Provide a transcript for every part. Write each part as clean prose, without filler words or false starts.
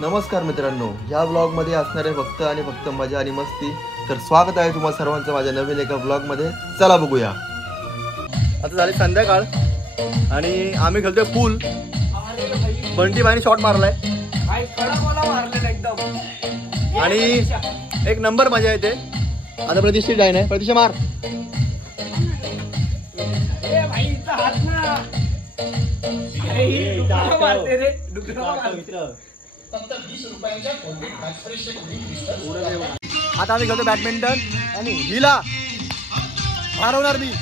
नमस्कार मित्रांनो, या ब्लॉगमध्ये असणारे फक्त आणि फक्त मजा आणि मस्ती. तर स्वागत आहे तुम्हा सर्वांचं माझ्या नवीन एका ब्लॉगमध्ये. चला बघूया. आता झाली संध्याकाळ आणि आम्ही खेळतोय पूल. बंटी भाईने शॉट मारलाय आणि एक नंबर मजा येते. आता प्रतिष्ठित आहे ना, प्रतिष्ठा मार. आता आम्ही खेळतो बॅडमिंटन आणि हिला हरवणार मी.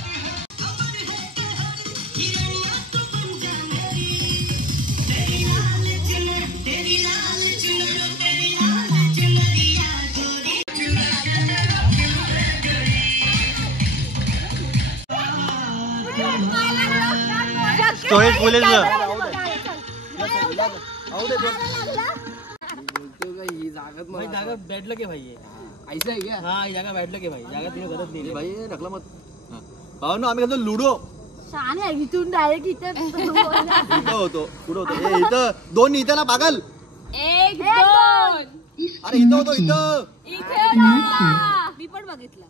स्टोरेज बोलेल ना. जागा बैठलं के भाई ऐसा है क्या? हाँ जागा बैठलं के भाई, जागा तुम्ही गरज नाही भाई. ढकला मत. भावनो आम्ही खेळतो लुडो. छान आहे. इथून डायरेक्ट इथे होतो पुढे होतो. इथं दोन इथं ना पागल. एक दोन. अरे इथं होतो इथं. मी पण बघितलं.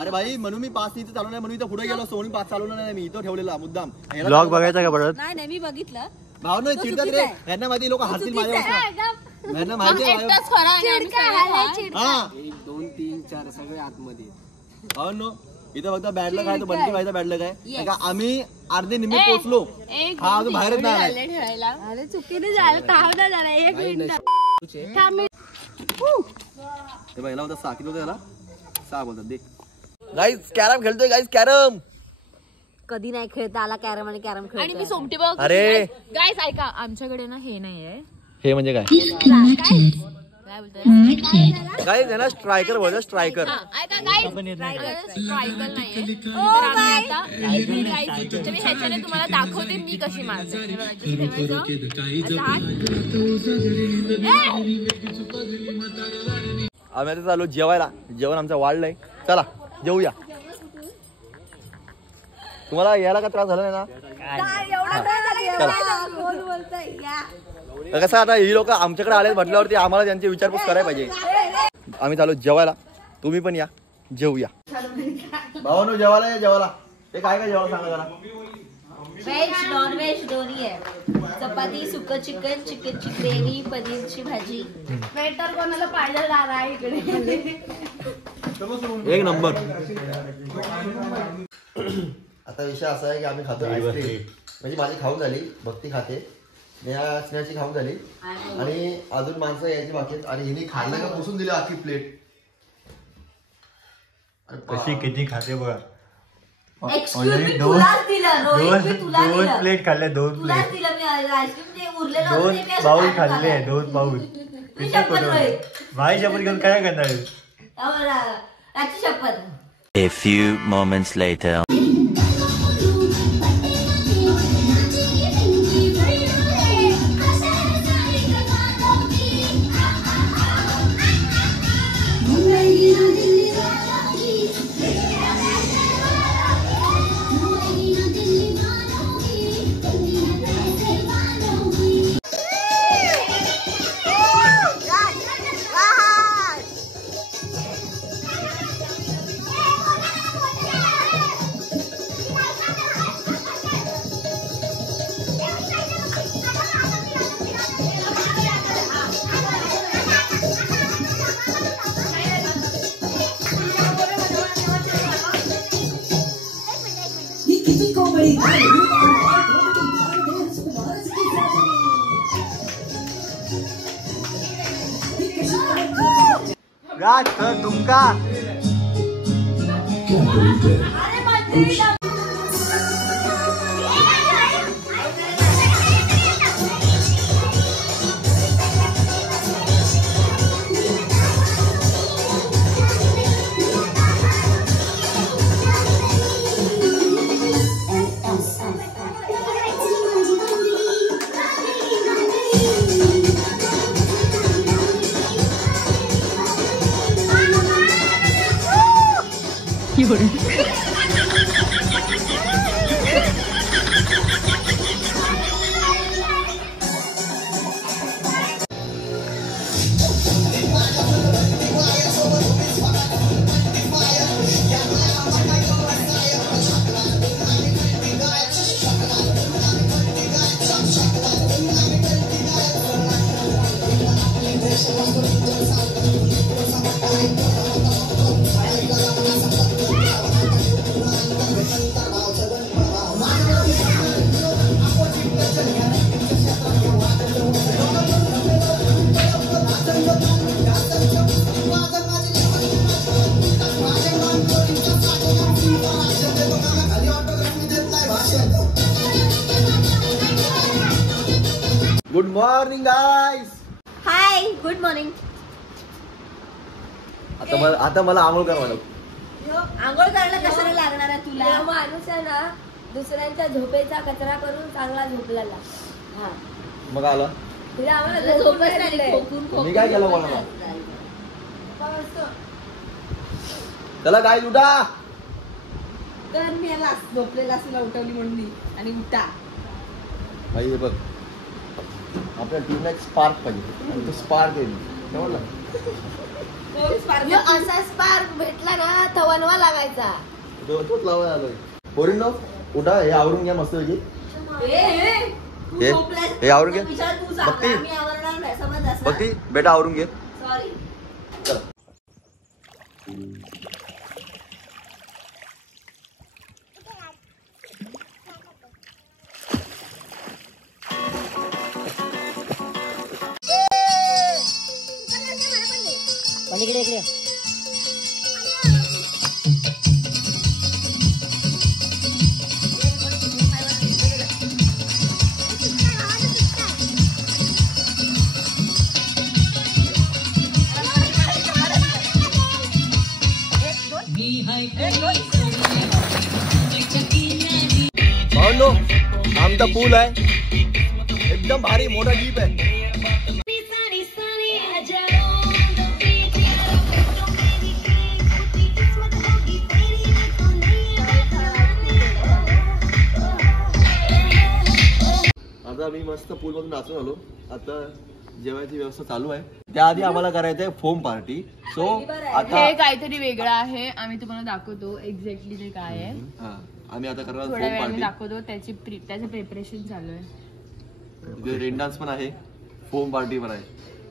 अरे भाई म्हणून मी 5 इथं चालवणार, म्हणून इथं पुढे गेलो. सोनी 5 चालवणार नाही, मी इथं ठेवलेला मुद्दाम. ब्लॉग बघायचा का परत? नाही नाही मी बघितलं. भावनो चिडतात रे. यांना माहिती लोक हसतील माझ्यावर. यांना माहिती आहे. हा 1 2 3 4 सगळे आतमध्ये. भावनो इथं फक्त बॅडलक आहे, तो बंटी व्हायचा बॅडलक आहे. का आम्ही अर्धे निम्मे पोहोचलो. हा अजून बाहेरच नाही आलाय. अरे चुकीने झालं. थांब ना जरा 1 मिनिट. ते पहिला होता 6 किलो त्याला 6 बोलतात. देख गाईज कॅरम खेळतोय. गाईज कॅरम कधी नाही खेळता आला कॅरम आणि कॅरम खेळतोय. आणि मी सोमटी बघ. अरे गाईस ऐका, आमच्याकडे ना हे नाहीये. हे म्हणजे काय काय बोलतोय गाईज ना स्ट्रायकर बोलतो. स्ट्रायकर ऐका गाईस, स्ट्रायकल नाहीये. तर आम्ही आता गाईस तर मी ह्याच्याने तुम्हाला दाखवते मी कशी मारते. आम्ही आता चालू जेवायला. जेवण आमचं वाढलंय. चला जेवूया. तुम्हाला यायला का त्रास झाला नाही ना? कसं आता ही लोक आमच्याकडे आले म्हटल्यावरती आम्हाला त्यांची विचारपूस करायला पाहिजे. आम्ही चालू जेवायला, तुम्ही पण या जेवूया. भावानो जेवायला या. जेवायला ते काय काय जेवायला सांगा जरा. व्हेज नॉन व्हेज दोन्ही आहे. चपाती, सुकं चिकन, चिकनची ग्रेव्ही, पनीरची भाजी. वेटर कोणाला पाहिजे आहे इकडे. एक नंबर. आता विषय असा आहे की आम्ही खातो आईस्क्रीम. म्हणजे माझी खाऊन झाली, भक्ती खाते, स्नेहाची खाऊन झाली आणि अजून माणसं यायची बाकी आहेत. आणि हिने खाल्लं का पुसून दिली अख्खी प्लेट. कशी किती खाते बघा. दोन प्लेट खाल्ले. 2 प्लेट 2 पाऊल खाल्ले. 2 पाऊल भाई शपथ घेऊन काय करणार. A few moments later. राज तुमका गाईस. Hi good morning. आता मला आंघोळ कर मला. आंघोळ करायला कशाला लागणार आहे तुला? माणूस आहे ना दुसऱ्यांच्या झोपेचा कचरा करून चांगला झोपलेला. हा मग आला तिला आम्हाला तुला झोप झोपच नाही नाही, दिली. खोकून मी काय केलं कोणाला? बस. चला काय उठा. तर मी याला झोपलेला असं उठवली म्हणून मी आणि उठा. भाई हे बघ आपल्या टीमला एक स्पार्क पाहिजे आणि तो स्पार्क आहे समजलं. असा स्पार्क भेटला ना तवनवा लागायचा. तोच लावायला आलोय. पोरींनो उठा हे आवरून घ्या मस्त पैकी. हे आवरून घे. भक्ती भक्ती बेटा आवरून घे. सॉरी. इकडे इकडे भावनो आमचा पूल आहे एकदम भारी मोठा डीप आहे. आता मी मस्त पूल मधून नाचून आलो. आता जेवायची व्यवस्था चालू आहे. त्याआधी आम्हाला करायचंय फोम पार्टी. सो आता हे काहीतरी वेगळं आहे. आम्ही तुम्हाला दाखवतो एक्झॅक्टली ते काय आहे. आम्ही आता करणार थोड्या फोम वेळाने पार्टी. दाखवतो. त्याचं प्रिपरेशन चालू आहे. रेन डान्स पण आहे फोम पार्टी पण आहे.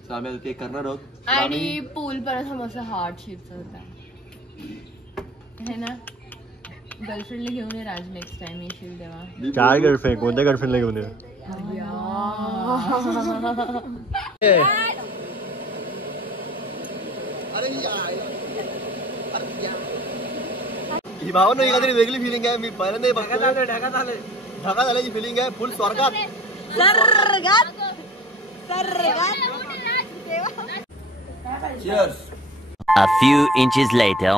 सो आम्ही आता ते करणार आहोत. आणि पूल पण असा मस्त हार्ट शेपचा होता है ना. गर्लफ्रेंडला घेऊन ये राज नेक्स्ट टाइम येशील तेव्हा. काय गर्लफ्रेंड कोणत्या गर्लफ्रेंडला घेऊन ये. ही भावना ही काहीतरी वेगळी फिलिंग आहे. मी पहिल्यांदा बघतो. ढगात आल्याची फिलिंग आहे. फुल स्वर्गात. Cheers. A few inches later.